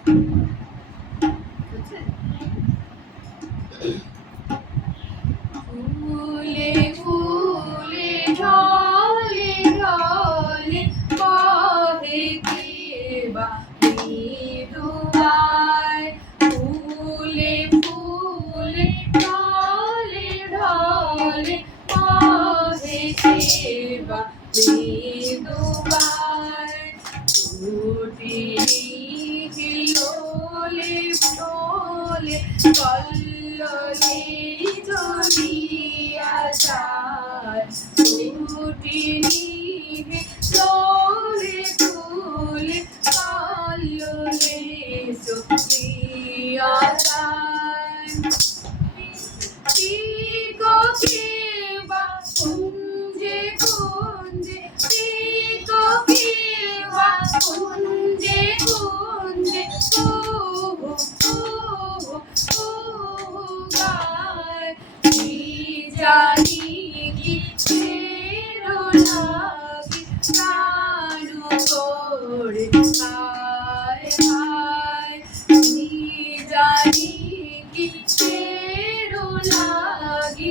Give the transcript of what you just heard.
ফুলে ফুলে ঢলে ঢলে বহে কেবা মৃদুবায় ফুলে ফুলে ঢলে ঢলে বহে কেবা মৃদুবায় ছুটিনি হিলোলে ঢোলে কল্লোলে ঝরিয়া যায় ছুটিনি হিলোলে ঢোলে কল্লোলে ঝরিয়া যায় টিকো কেবা কুঞ্জে কুঞ্জে টিকো কেবা কুঞ্জে কুঞ্জে কুহু কুহু কুহু গায় কি জানি কি তেরো লাগি প্রাণ করে হায় হায় কি জানি কি তেরো লাগি